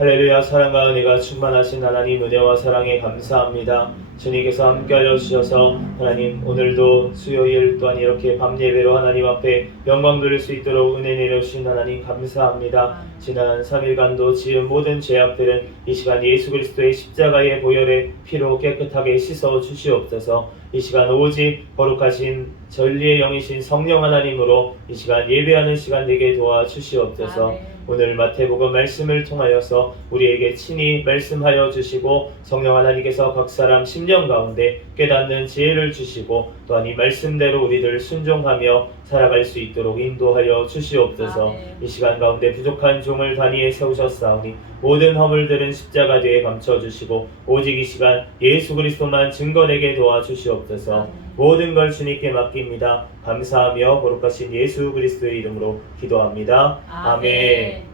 할렐루야. 사랑과 은혜가 충만하신 하나님, 은혜와 사랑에 감사합니다. 주님께서 함께하여 주셔서 하나님, 오늘도 수요일 또한 이렇게 밤 예배로 하나님 앞에 영광 돌릴 수 있도록 은혜 내려주신 하나님 감사합니다. 지난 3일간도 지은 모든 죄악들은 이 시간 예수 그리스도의 십자가의 보혈의 피로 깨끗하게 씻어 주시옵소서. 이 시간 오직 거룩하신 전리의 영이신 성령 하나님으로 이 시간 예배하는 시간 되게 도와주시옵소서. 오늘 마태복음 말씀을 통하여서 우리에게 친히 말씀하여 주시고 성령 하나님께서 각 사람 심령 가운데 깨닫는 지혜를 주시고 또한 이 말씀대로 우리들 순종하며 살아갈 수 있도록 인도하여 주시옵소서. 이 시간 가운데 부족한 종을 단위에 세우셨사오니 모든 허물들은 십자가 뒤에 감춰주시고 오직 이 시간 예수 그리스도만 증거되게 도와주시옵소서. 모든 걸 주님께 맡깁니다. 감사하며 거룩하신 예수 그리스도의 이름으로 기도합니다. 아멘.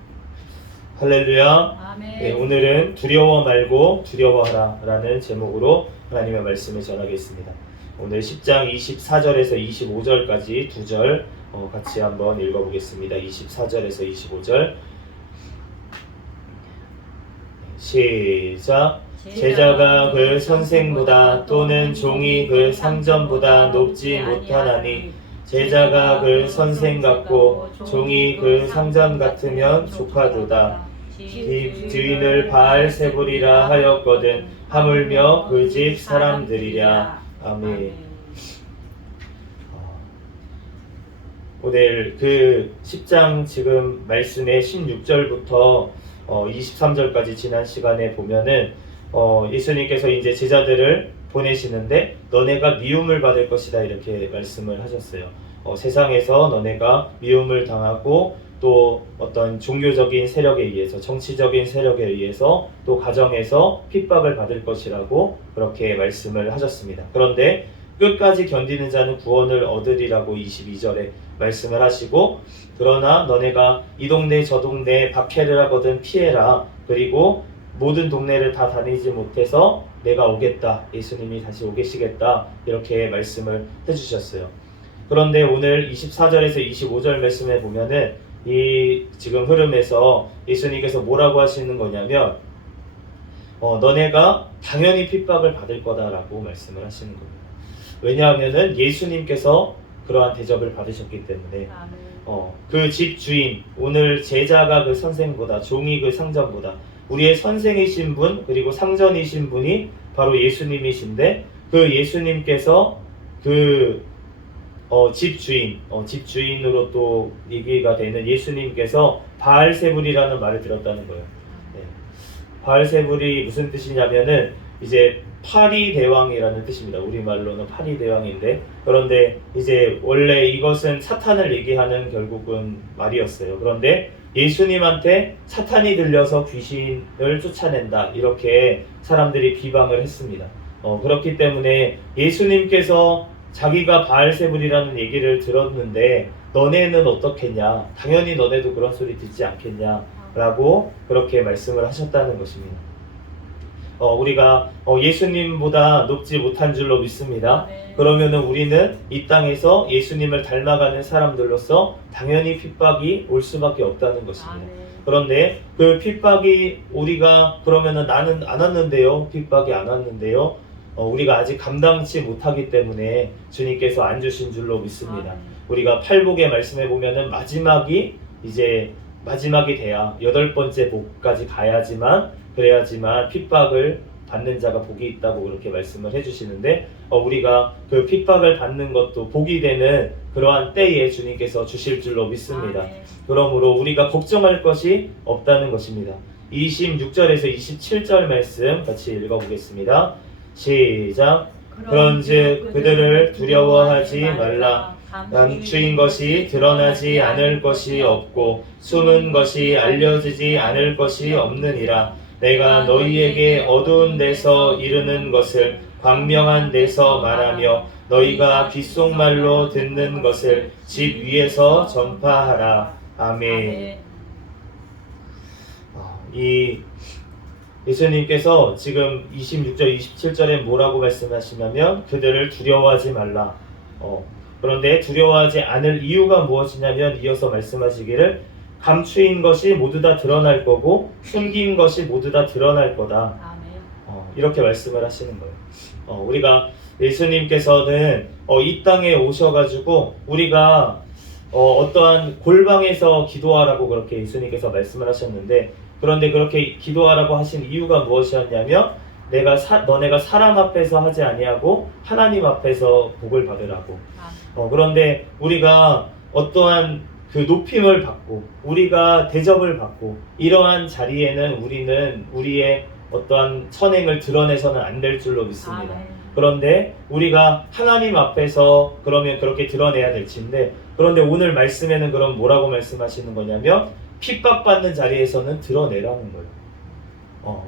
할렐루야. 네, 오늘은 두려워 말고 두려워하라 라는 제목으로 하나님의 말씀을 전하겠습니다. 오늘 10장 24절에서 25절까지 두 절 같이 한번 읽어보겠습니다. 24절에서 25절 시작. 제자가 그 선생보다 또는 종이 그 상전보다 높지 못하나니 제자가 그 선생 같고 종이 그 상전 같으면 조카도다. 주인을 바알세불이라 하였거든 하물며 그 집 사람들이랴. 아멘. 오늘 그 10장 지금 말씀의 16절부터 23절까지 지난 시간에 보면은 예수님께서 이제 제자들을 보내시는데 너네가 미움을 받을 것이다 이렇게 말씀을 하셨어요. 세상에서 너네가 미움을 당하고 또 어떤 종교적인 세력에 의해서 정치적인 세력에 의해서 또 가정에서 핍박을 받을 것이라고 그렇게 말씀을 하셨습니다. 그런데 끝까지 견디는 자는 구원을 얻으리라고 22절에 말씀을 하시고 그러나 너네가 이 동네 저 동네 박해를 하거든 피해라. 그리고 모든 동네를 다 다니지 못해서 내가 오겠다. 예수님이 다시 오계시겠다. 이렇게 말씀을 해주셨어요. 그런데 오늘 24절에서 25절 말씀에 보면은 이 지금 흐름에서 예수님께서 뭐라고 하시는 거냐면 너네가 당연히 핍박을 받을 거다라고 말씀을 하시는 겁니다. 왜냐하면은 예수님께서 그러한 대접을 받으셨기 때문에 그 집 주인, 오늘 제자가 그 선생보다 종이 그 상전보다 우리의 선생이신 분 그리고 상전이신 분이 바로 예수님이신데 그 예수님께서 그 집주인으로 또 얘기가 되는 예수님께서 바알세불이라는 말을 들었다는 거예요. 네. 바알세불이 무슨 뜻이냐면은 이제 파리대왕이라는 뜻입니다. 우리말로는 파리대왕인데 그런데 이제 원래 이것은 사탄을 얘기하는 결국은 말이었어요. 그런데 예수님한테 사탄이 들려서 귀신을 쫓아낸다 이렇게 사람들이 비방을 했습니다. 그렇기 때문에 예수님께서 자기가 바알세불이라는 얘기를 들었는데 너네는 어떻겠냐? 당연히 너네도 그런 소리 듣지 않겠냐? 라고 그렇게 말씀을 하셨다는 것입니다. 우리가 예수님보다 높지 못한 줄로 믿습니다. 그러면은 우리는 이 땅에서 예수님을 닮아가는 사람들로서 당연히 핍박이 올 수밖에 없다는 것입니다. 그런데 그 핍박이 우리가 그러면은 나는 안 왔는데요? 핍박이 안 왔는데요? 우리가 아직 감당치 못하기 때문에 주님께서 안 주신 줄로 믿습니다. 우리가 팔복의 말씀에 보면은 마지막이 돼야 8번째 복까지 그래야지만 핍박을 받는 자가 복이 있다고 그렇게 말씀을 해주시는데 우리가 그 핍박을 받는 것도 복이 되는 그러한 때에 주님께서 주실 줄로 믿습니다. 그러므로 우리가 걱정할 것이 없다는 것입니다. 26절에서 27절 말씀 같이 읽어보겠습니다. 시작. 그런즉 그들을 두려워하지 말라. 감추인 것이 드러나지 않을 것이 없고 숨은 것이 알려지지 않을 것이 없느니라. 내가 너희에게 어두운 데서 이르는 것을 광명한 데서 말하며 너희가 귓속말로 듣는 것을 집 위에서 전파하라. 아멘. 이 예수님께서 지금 26절, 27절에 뭐라고 말씀하시냐면 그들을 두려워하지 말라. 그런데 두려워하지 않을 이유가 무엇이냐면 이어서 말씀하시기를 감추인 것이 모두 다 드러날 거고 숨긴 것이 모두 다 드러날 거다. 이렇게 말씀을 하시는 거예요. 우리가 예수님께서는 이 땅에 오셔가지고 우리가 어떠한 골방에서 기도하라고 그렇게 예수님께서 말씀을 하셨는데, 그런데 그렇게 기도하라고 하신 이유가 무엇이었냐면 너네가 사람 앞에서 하지 아니하고 하나님 앞에서 복을 받으라고. 그런데 우리가 어떠한 그 높임을 받고 우리가 대접을 받고 이러한 자리에는 우리는 우리의 어떠한 선행을 드러내서는 안 될 줄로 믿습니다. 그런데 우리가 하나님 앞에서 그러면 그렇게 드러내야 될지인데, 그런데 오늘 말씀에는 그럼 뭐라고 말씀하시는 거냐면 핍박받는 자리에서는 드러내라는 거예요.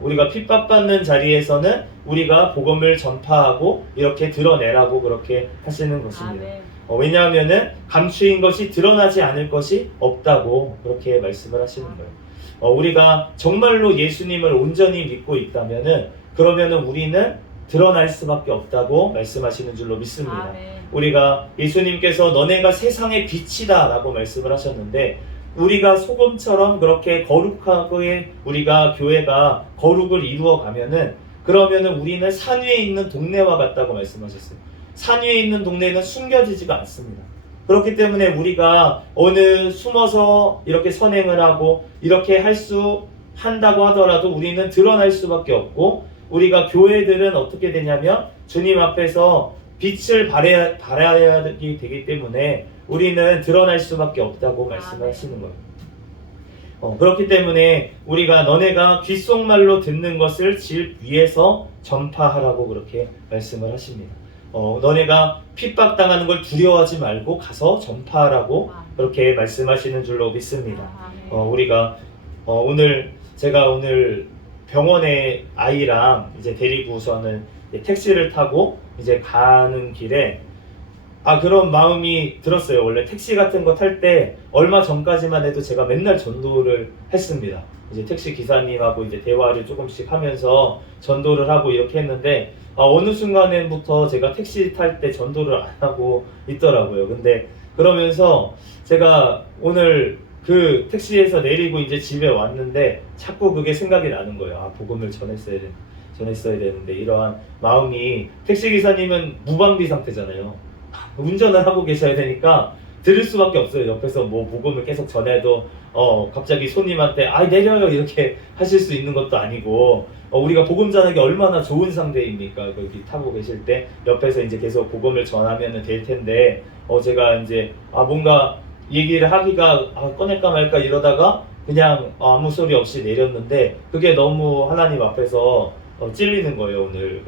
우리가 핍박받는 자리에서는 우리가 복음을 전파하고 이렇게 드러내라고 그렇게 하시는 것입니다. 왜냐하면은 감추인 것이 드러나지 않을 것이 없다고 그렇게 말씀을 하시는 거예요. 우리가 정말로 예수님을 온전히 믿고 있다면은 그러면은 우리는 드러날 수밖에 없다고 말씀하시는 줄로 믿습니다. 우리가 예수님께서 너네가 세상의 빛이다 라고 말씀을 하셨는데, 우리가 소금처럼 그렇게 거룩하게 우리가 교회가 거룩을 이루어 가면은 그러면은 우리는 산 위에 있는 동네와 같다고 말씀하셨어요. 산 위에 있는 동네는 숨겨지지가 않습니다. 그렇기 때문에 우리가 어느 숨어서 이렇게 선행을 하고 이렇게 한다고 하더라도 우리는 드러날 수밖에 없고, 우리가 교회들은 어떻게 되냐면 주님 앞에서 빛을 발해야 되기 때문에 우리는 드러날 수밖에 없다고 말씀을 하시는 거예요. 그렇기 때문에 우리가 너네가 귓속말로 듣는 것을 집 위에서 전파하라고 그렇게 말씀을 하십니다. 너네가 핍박당하는 걸 두려워하지 말고 가서 전파하라고 그렇게 말씀하시는 줄로 믿습니다. 우리가 제가 오늘 병원에 아이랑 이제 데리고서는 택시를 타고 이제 가는 길에 그런 마음이 들었어요. 원래 택시 같은 거 탈 때 얼마 전까지만 해도 제가 맨날 전도를 했습니다. 이제 택시 기사님하고 이제 대화를 조금씩 하면서 전도를 하고 이렇게 했는데, 어느 순간부터 제가 택시 탈 때 전도를 안 하고 있더라고요. 근데 그러면서 제가 오늘 그 택시에서 내리고 이제 집에 왔는데 자꾸 그게 생각이 나는 거예요. 복음을 전했어야 되는데, 이러한 마음이, 택시 기사님은 무방비 상태잖아요. 운전을 하고 계셔야 되니까 들을 수밖에 없어요. 옆에서 뭐 복음을 계속 전해도 갑자기 손님한테 내려요 이렇게 하실 수 있는 것도 아니고, 우리가 복음 전하기 얼마나 좋은 상대입니까? 거기 타고 계실 때 옆에서 이제 계속 복음을 전하면 될 텐데, 제가 이제 뭔가 얘기를 하기가 꺼낼까 말까 이러다가 그냥 아무 소리 없이 내렸는데, 그게 너무 하나님 앞에서 찔리는 거예요 오늘.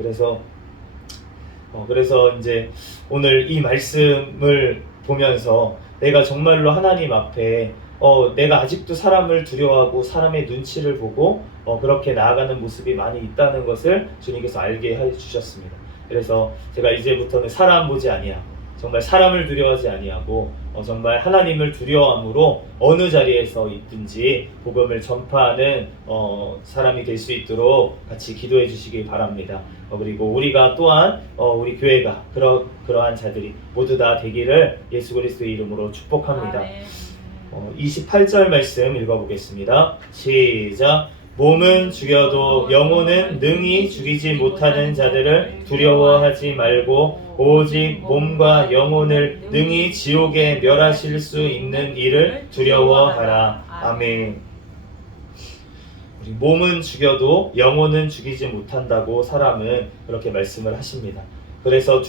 그래서 이제 오늘 이 말씀을 보면서 내가 정말로 하나님 앞에 내가 아직도 사람을 두려워하고 사람의 눈치를 보고 그렇게 나아가는 모습이 많이 있다는 것을 주님께서 알게 해주셨습니다. 그래서 제가 이제부터는 사람 보지 아니하고 정말 사람을 두려워하지 아니하고 정말 하나님을 두려워함으로 어느 자리에서 있든지 복음을 전파하는 사람이 될 수 있도록 같이 기도해 주시기 바랍니다. 그리고 우리가 또한 우리 교회가 그러한 자들이 모두 다 되기를 예수 그리스도의 이름으로 축복합니다. 28절 말씀 읽어보겠습니다. 시작. 몸은 죽여도 영혼은 능히 죽이지 못하는 자들을 두려워하지 말고 오직 몸과 영혼을 능히 지옥에 멸하실 수 있는 이를 두려워하라. 아멘. 우리 몸은 죽여도 영혼은 죽이지 못한다고 사람은 그렇게 말씀을 하십니다. 그래서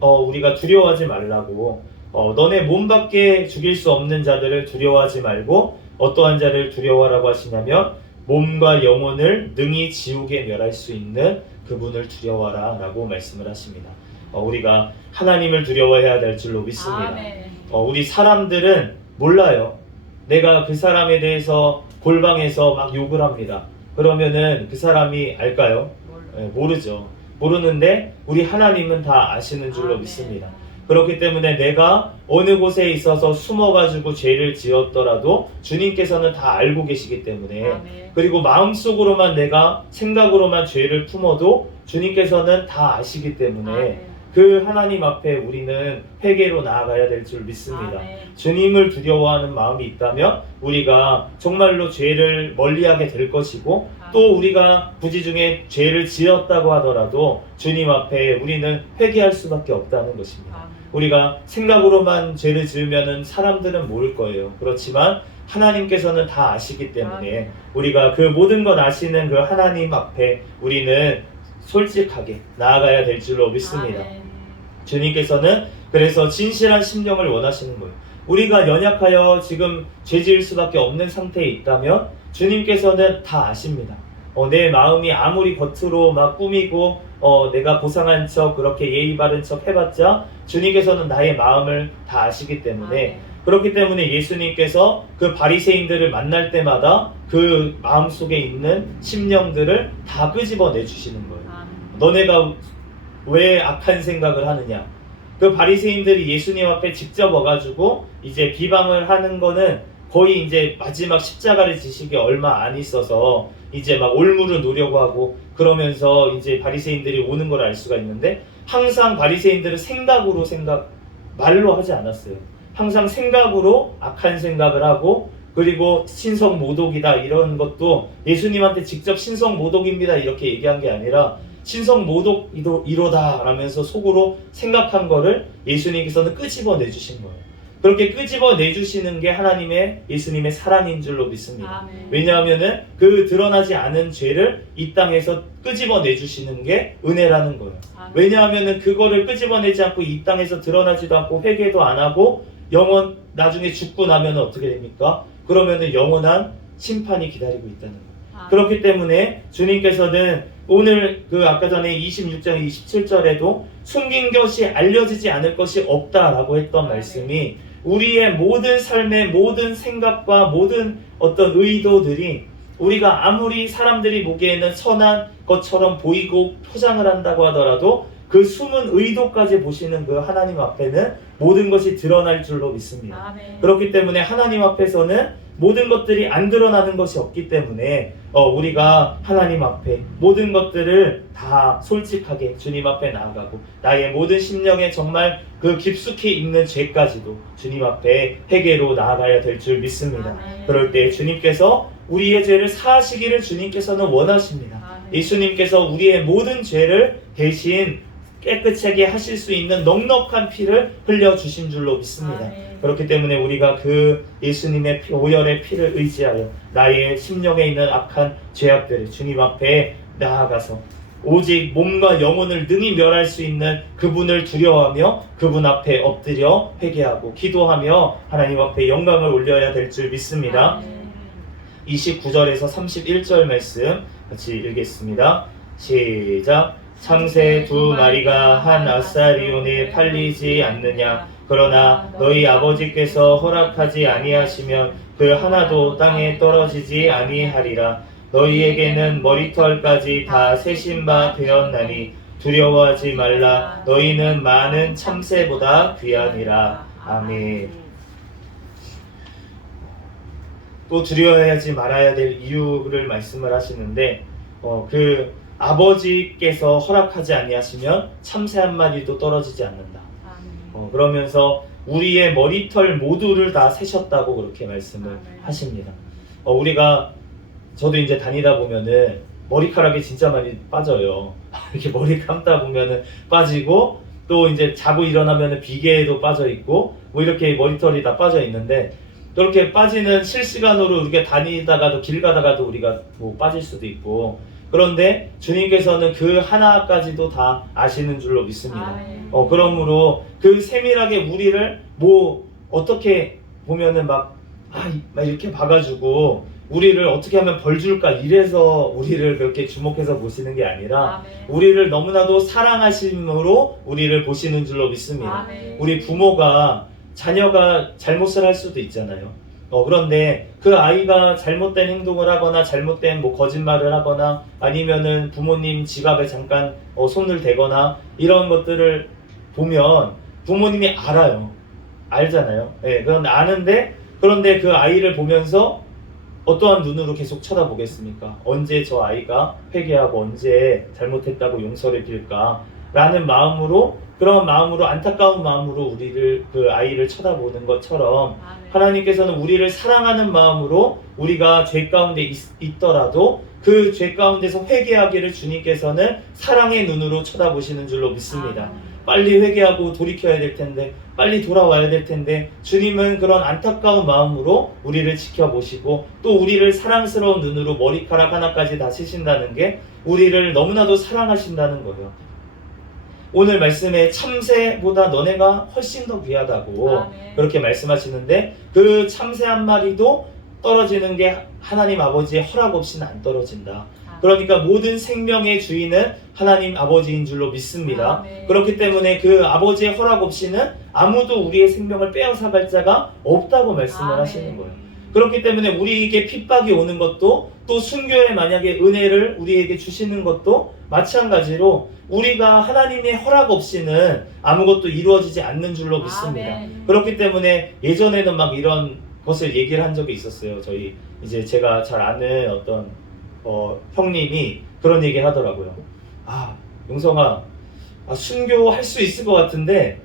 우리가 두려워하지 말라고, 너네 몸밖에 죽일 수 없는 자들을 두려워하지 말고 어떠한 자를 두려워하라고 하시냐면 몸과 영혼을 능히 지옥에 멸할 수 있는 그분을 두려워하라 라고 말씀을 하십니다. 우리가 하나님을 두려워해야 될 줄로 믿습니다. 우리 사람들은 몰라요. 내가 그 사람에 대해서 골방에서 막 욕을 합니다. 그러면은 그 사람이 알까요? 모르죠. 모르는데 우리 하나님은 다 아시는 줄로 믿습니다. 그렇기 때문에 내가 어느 곳에 있어서 숨어가지고 죄를 지었더라도 주님께서는 다 알고 계시기 때문에, 그리고 마음속으로만 내가 생각으로만 죄를 품어도 주님께서는 다 아시기 때문에 그 하나님 앞에 우리는 회개로 나아가야 될 줄 믿습니다. 주님을 두려워하는 마음이 있다면 우리가 정말로 죄를 멀리하게 될 것이고, 또 우리가 부지 중에 죄를 지었다고 하더라도 주님 앞에 우리는 회개할 수밖에 없다는 것입니다. 우리가 생각으로만 죄를 지으면 사람들은 모를 거예요. 그렇지만 하나님께서는 다 아시기 때문에 우리가 그 모든 것 아시는 그 하나님 앞에 우리는 솔직하게 나아가야 될 줄로 믿습니다. 주님께서는 그래서 진실한 심령을 원하시는 거예요. 우리가 연약하여 지금 죄 지을 수밖에 없는 상태에 있다면 주님께서는 다 아십니다. 내 마음이 아무리 겉으로 막 꾸미고 내가 보상한 척 그렇게 예의 바른 척 해봤자 주님께서는 나의 마음을 다 아시기 때문에, 그렇기 때문에 예수님께서 그 바리새인들을 만날 때마다 그 마음속에 있는 심령들을 다 끄집어내 주시는 거예요. 너네가 왜 악한 생각을 하느냐. 그 바리새인들이 예수님 앞에 직접 와가지고 이제 비방을 하는 거는 거의 이제 마지막 십자가를 지시기 얼마 안 있어서 이제 막 올무를 놓으려고 하고 그러면서 이제 바리새인들이 오는 걸 알 수가 있는데, 항상 바리새인들은 생각으로 말로 하지 않았어요. 항상 생각으로 악한 생각을 하고, 그리고 신성모독이다 이런 것도 예수님한테 직접 신성모독입니다 이렇게 얘기한 게 아니라 신성모독이로다 라면서 속으로 생각한 거를 예수님께서는 끄집어내 주신 거예요. 그렇게 끄집어내 주시는 게 예수님의 사랑인 줄로 믿습니다. 왜냐하면은 그 드러나지 않은 죄를 이 땅에서 끄집어내 주시는 게 은혜라는 거예요. 왜냐하면은 그거를 끄집어내지 않고 이 땅에서 드러나지도 않고 회개도 안 하고 나중에 죽고 나면 어떻게 됩니까? 그러면은 영원한 심판이 기다리고 있다는 거예요. 그렇기 때문에 주님께서는 오늘 아까 전에 26장 27절에도 숨긴 것이 알려지지 않을 것이 없다라고 했던 말씀이 우리의 모든 삶의 모든 생각과 모든 어떤 의도들이 우리가 아무리 사람들이 보기에는 선한 것처럼 보이고 포장을 한다고 하더라도 그 숨은 의도까지 보시는 그 하나님 앞에는 모든 것이 드러날 줄로 믿습니다. 그렇기 때문에 하나님 앞에서는 모든 것들이 안 드러나는 것이 없기 때문에 우리가 하나님 앞에 모든 것들을 다 솔직하게 주님 앞에 나아가고 나의 모든 심령에 정말 그 깊숙이 있는 죄까지도 주님 앞에 회개로 나아가야 될 줄 믿습니다. 그럴 때 주님께서 우리의 죄를 사하시기를 주님께서는 원하십니다. 예수님께서 우리의 모든 죄를 대신 깨끗하게 하실 수 있는 넉넉한 피를 흘려주신 줄로 믿습니다. 그렇기 때문에 우리가 그 예수님의 오열의 피를 의지하여 나의 심령에 있는 악한 죄악들을 주님 앞에 나아가서 오직 몸과 영혼을 능히 멸할 수 있는 그분을 두려워하며 그분 앞에 엎드려 회개하고 기도하며 하나님 앞에 영광을 올려야 될 줄 믿습니다. 29절에서 31절 말씀 같이 읽겠습니다. 시작. 참새 두 마리가 한 아사리온에 팔리지 않느냐. 그러나 너희 아버지께서 허락하지 아니하시면 그 하나도 땅에 떨어지지 아니하리라. 너희에게는 머리털까지 다 세신 바 되었나니 두려워하지 말라. 너희는 많은 참새보다 귀하니라. 아멘. 또 두려워하지 말아야 될 이유를 말씀을 하시는데 아버지께서 허락하지 아니하시면 참새 한 마리도 떨어지지 않는다. 그러면서 우리의 머리털 모두를 다 세셨다고 그렇게 말씀을 하십니다. 저도 이제 다니다 보면은 머리카락이 진짜 많이 빠져요. 이렇게 머리 감다 보면은 빠지고 또 이제 자고 일어나면은 비계에도 빠져 있고 뭐 이렇게 머리털이 다 빠져 있는데, 그렇게 빠지는 실시간으로 이렇게 다니다가도 길 가다가도 우리가 뭐 빠질 수도 있고, 그런데 주님께서는 그 하나까지도 다 아시는 줄로 믿습니다. 그러므로 그 세밀하게 우리를 어떻게 보면은 막 이렇게 봐가지고 우리를 어떻게 하면 벌 줄까 이래서 우리를 그렇게 주목해서 보시는 게 아니라 우리를 너무나도 사랑하심으로 우리를 보시는 줄로 믿습니다. 우리 부모가 자녀가 잘못을 할 수도 있잖아요. 그런데 그 아이가 잘못된 행동을 하거나 잘못된 거짓말을 하거나 아니면은 부모님 지갑에 잠깐 손을 대거나 이런 것들을 보면 부모님이 알잖아요. 그건 아는데, 그런데 그 아이를 보면서 어떠한 눈으로 계속 쳐다보겠습니까? 언제 저 아이가 회개하고 언제 잘못했다고 용서를 빌까? 라는 마음으로 그런 마음으로, 안타까운 마음으로 우리를, 그 아이를 쳐다보는 것처럼 아멘. 하나님께서는 우리를 사랑하는 마음으로 우리가 죄 가운데 있더라도 그 죄 가운데서 회개하기를 주님께서는 사랑의 눈으로 쳐다보시는 줄로 믿습니다. 아멘. 빨리 회개하고 돌이켜야 될 텐데, 빨리 돌아와야 될 텐데, 주님은 그런 안타까운 마음으로 우리를 지켜보시고 또 우리를 사랑스러운 눈으로 머리카락 하나까지 다 치신다는 게 우리를 너무나도 사랑하신다는 거예요. 오늘 말씀에 참새보다 너네가 훨씬 더 귀하다고 아멘. 그렇게 말씀하시는데, 그 참새 한 마리도 떨어지는 게 하나님 아버지의 허락 없이는 안 떨어진다. 그러니까 모든 생명의 주인은 하나님 아버지인 줄로 믿습니다. 아멘. 그렇기 때문에 그 아버지의 허락 없이는 아무도 우리의 생명을 빼앗아갈 자가 없다고 말씀을 아멘. 하시는 거예요. 그렇기 때문에 우리에게 핍박이 오는 것도, 또 순교의 만약에 은혜를 우리에게 주시는 것도 마찬가지로 우리가 하나님의 허락 없이는 아무것도 이루어지지 않는 줄로 믿습니다. 아멘. 그렇기 때문에 예전에는 막 이런 것을 얘기를 한 적이 있었어요. 저희 이제 제가 잘 아는 어떤 형님이 그런 얘기 하더라고요. 용성아, 순교할 수 있을 것 같은데,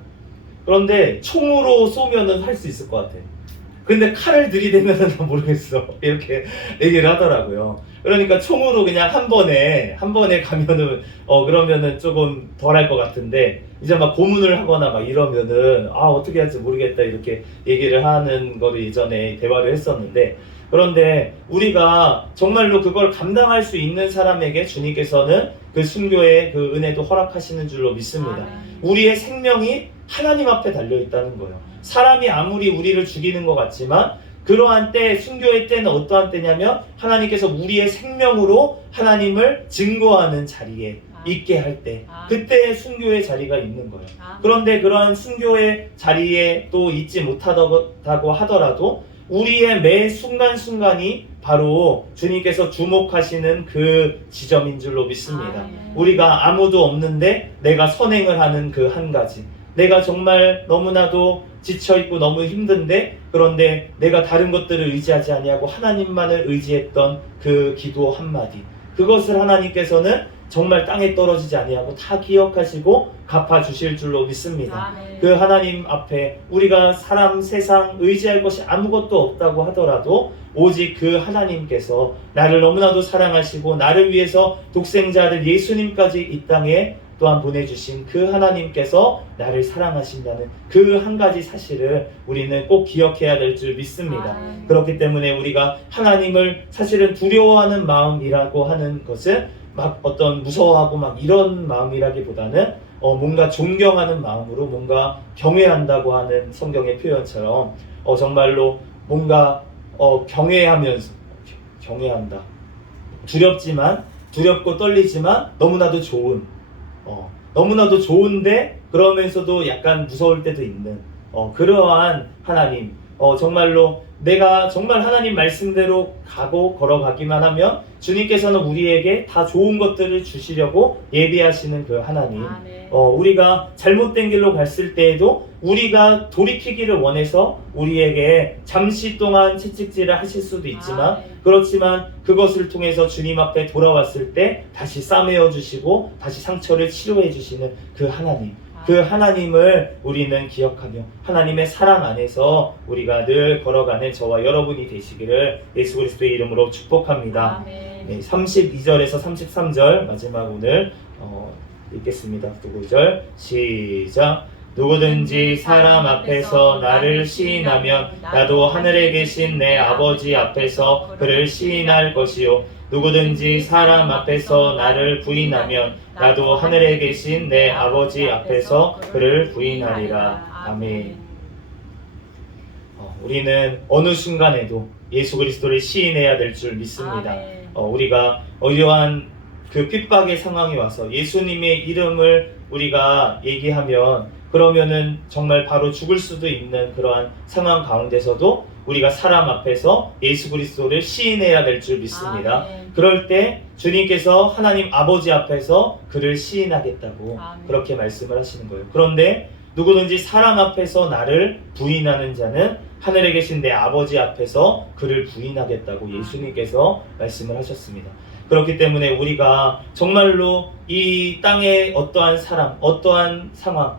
그런데 총으로 쏘면은 할 수 있을 것 같아. 근데 칼을 들이대면은 난 모르겠어. 이렇게 얘기를 하더라고요. 그러니까 총으로 그냥 한 번에 가면은 그러면은 조금 덜할 것 같은데, 이제 막 고문을 하거나 막 이러면은 어떻게 할지 모르겠다, 이렇게 얘기를 하는 거를 예전에 대화를 했었는데, 그런데 우리가 정말로 그걸 감당할 수 있는 사람에게 주님께서는 그 순교의 그 은혜도 허락하시는 줄로 믿습니다. 아멘. 우리의 생명이 하나님 앞에 달려 있다는 거예요. 사람이 아무리 우리를 죽이는 것 같지만 그러한 때, 순교의 때는 어떠한 때냐면 하나님께서 우리의 생명으로 하나님을 증거하는 자리에 있게 할 때, 그때 순교의 자리가 있는 거예요. 그런데 그러한 순교의 자리에 또 있지 못하다고 하더라도 우리의 매 순간순간이 바로 주님께서 주목하시는 그 지점인 줄로 믿습니다. 우리가 아무도 없는데 내가 선행을 하는 그 한 가지, 내가 정말 너무나도 지쳐있고 너무 힘든데, 그런데 내가 다른 것들을 의지하지 아니하고 하나님만을 의지했던 그 기도 한마디, 그것을 하나님께서는 정말 땅에 떨어지지 아니하고 다 기억하시고 갚아주실 줄로 믿습니다. 아멘. 그 하나님 앞에 우리가 사람, 세상 의지할 것이 아무것도 없다고 하더라도 오직 그 하나님께서 나를 너무나도 사랑하시고 나를 위해서 독생자 아들 예수님까지 이 땅에 또한 보내주신 그 하나님께서 나를 사랑하신다는 그 한 가지 사실을 우리는 꼭 기억해야 될 줄 믿습니다. 아멘. 그렇기 때문에 우리가 하나님을 사실은 두려워하는 마음이라고 하는 것은 막 어떤 무서워하고 막 이런 마음이라기보다는 뭔가 존경하는 마음으로, 뭔가 경외한다고 하는 성경의 표현처럼 정말로 뭔가 경외하면서, 경외한다, 두렵고 떨리지만 너무나도 좋은, 너무나도 좋은데 그러면서도 약간 무서울 때도 있는 그러한 하나님, 정말로 내가 정말 하나님 말씀대로 가고 걸어가기만 하면 주님께서는 우리에게 다 좋은 것들을 주시려고 예비하시는 그 하나님. 아멘. 우리가 잘못된 길로 갔을 때에도 우리가 돌이키기를 원해서 우리에게 잠시 동안 채찍질을 하실 수도 있지만, 아멘. 그렇지만 그것을 통해서 주님 앞에 돌아왔을 때 다시 싸매어 주시고 다시 상처를 치료해 주시는 그 하나님, 그 하나님을 우리는 기억하며 하나님의 사랑 안에서 우리가 늘 걸어가는 저와 여러분이 되시기를 예수 그리스도의 이름으로 축복합니다. 아멘. 32절에서 33절 마지막 오늘 읽겠습니다. 두 구절 시작. 누구든지 사람 앞에서 나를 시인하면 나도 하늘에 계신 내 아버지 앞에서 그를 시인할 것이요, 누구든지 사람 앞에서 나를 부인하면 나도 하늘에 계신 내 아버지 앞에서 그를 부인하리라. 아멘. 우리는 어느 순간에도 예수 그리스도를 시인해야 될 줄 믿습니다. 아멘. 우리가 이러한 그 핍박의 상황이 와서 예수님의 이름을 우리가 얘기하면, 그러면은 정말 바로 죽을 수도 있는 그러한 상황 가운데서도 우리가 사람 앞에서 예수 그리스도를 시인해야 될 줄 믿습니다. 아멘. 그럴 때 주님께서 하나님 아버지 앞에서 그를 시인하겠다고 아멘. 그렇게 말씀을 하시는 거예요. 그런데 누구든지 사람 앞에서 나를 부인하는 자는 하늘에 계신 내 아버지 앞에서 그를 부인하겠다고 예수님께서 말씀을 하셨습니다. 그렇기 때문에 우리가 정말로 이 땅의 어떠한 사람, 어떠한 상황,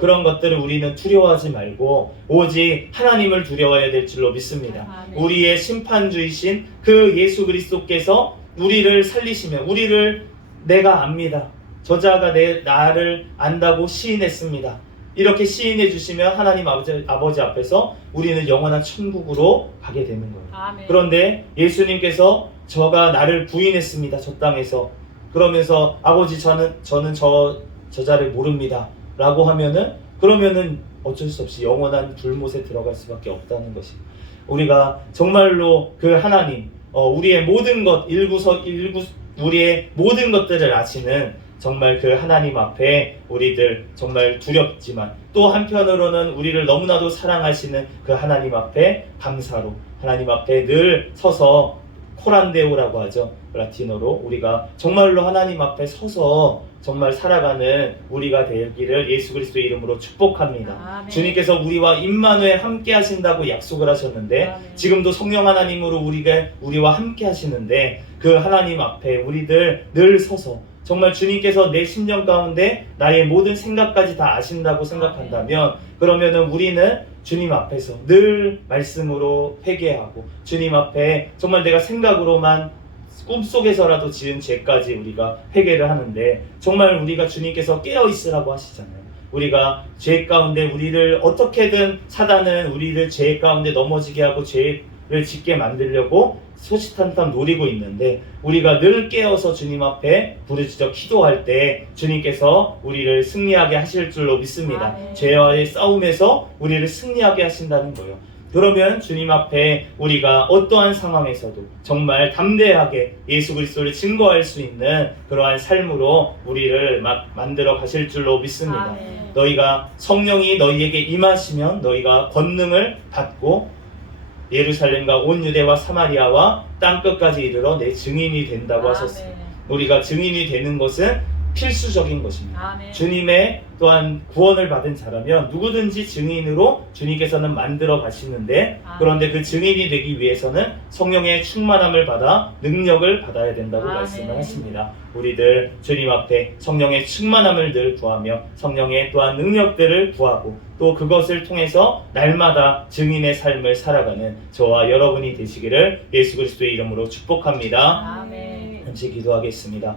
그런 것들을 우리는 두려워하지 말고 오직 하나님을 두려워해야 될 줄로 믿습니다. 아멘. 우리의 심판주이신 그 예수 그리스도께서 우리를 살리시면 우리를 내가 압니다. 저자가 나를 안다고 시인했습니다. 이렇게 시인해 주시면 하나님 아버지 앞에서 우리는 영원한 천국으로 가게 되는 거예요. 아멘. 그런데 예수님께서 저가 나를 부인했습니다. 저 땅에서. 그러면서 아버지 저는 저자를 모릅니다. 라고 그러면은 어쩔 수 없이 영원한 불못에 들어갈 수밖에 없다는 것이. 우리가 정말로 그 하나님, 우리의 모든 것, 우리의 모든 것들을 아시는 정말 그 하나님 앞에 우리들 정말 두렵지만 또 한편으로는 우리를 너무나도 사랑하시는 그 하나님 앞에 감사로 하나님 앞에 늘 서서 코란데오라고 하죠. 라틴어로 우리가 정말로 하나님 앞에 서서 정말 살아가는 우리가 되기를 예수 그리스도의 이름으로 축복합니다. 아멘. 주님께서 우리와 임마누엘 함께 하신다고 약속을 하셨는데 아멘. 지금도 성령 하나님으로 우리와 함께 하시는데 그 하나님 앞에 우리들 늘 서서 정말 주님께서 내 심령 가운데 나의 모든 생각까지 다 아신다고 생각한다면 그러면은 우리는 주님 앞에서 늘 말씀으로 회개하고 주님 앞에 정말 내가 생각으로만 꿈속에서라도 지은 죄까지 우리가 회개를 하는데 정말 우리가 주님께서 깨어 있으라고 하시잖아요. 우리가 죄 가운데 우리를 어떻게든 사단은 우리를 죄 가운데 넘어지게 하고 죄를 짓게 만들려고 소시탄탄 노리고 있는데 우리가 늘 깨어서 주님 앞에 부르짖어 기도할 때 주님께서 우리를 승리하게 하실 줄로 믿습니다. 아멘. 죄와의 싸움에서 우리를 승리하게 하신다는 거예요. 그러면 주님 앞에 우리가 어떠한 상황에서도 정말 담대하게 예수 그리스도를 증거할 수 있는 그러한 삶으로 우리를 만들어 가실 줄로 믿습니다. 아멘. 너희가 성령이 너희에게 임하시면 너희가 권능을 받고 예루살렘과 온 유대와 사마리아와 땅끝까지 이르러 내 증인이 된다고 하셨습니다. 아멘. 우리가 증인이 되는 것은 필수적인 것입니다. 아멘. 주님의 또한 구원을 받은 자라면 누구든지 증인으로 주님께서는 만들어 가시는데 그런데 그 증인이 되기 위해서는 성령의 충만함을 받아 능력을 받아야 된다고 아멘. 말씀을 하십니다. 우리들 주님 앞에 성령의 충만함을 늘 구하며 성령의 또한 능력들을 구하고 또 그것을 통해서 날마다 증인의 삶을 살아가는 저와 여러분이 되시기를 예수 그리스도의 이름으로 축복합니다. 아멘. 잠시 기도하겠습니다.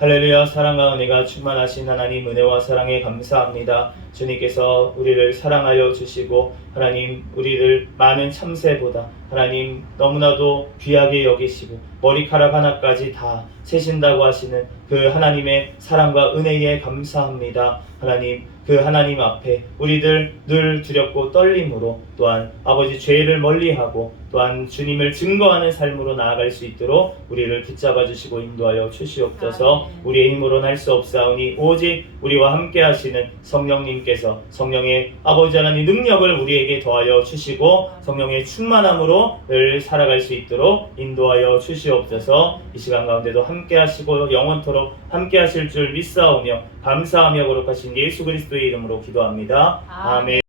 할렐루야. 사랑과 은혜가 충만하신 하나님 은혜와 사랑에 감사합니다. 주님께서 우리를 사랑하여 주시고 하나님 우리를 많은 참새보다 하나님 너무나도 귀하게 여기시고 머리카락 하나까지 다 세신다고 하시는 그 하나님의 사랑과 은혜에 감사합니다. 하나님 그 하나님 앞에 우리들 늘 두렵고 떨림으로 또한 아버지 죄를 멀리하고 또한 주님을 증거하는 삶으로 나아갈 수 있도록 우리를 붙잡아 주시고 인도하여 주시옵소서. 아멘. 우리의 힘으로는 할 수 없사오니 오직 우리와 함께 하시는 성령님께서 성령의 아버지 하나님 능력을 우리에게 더하여 주시고 성령의 충만함으로 늘 살아갈 수 있도록 인도하여 주시옵소서. 이 시간 가운데도 함께 하시고 영원토록 함께 하실 줄 믿사오며 감사하며 거룩하신 예수 그리스도의 이름으로 기도합니다. 아멘.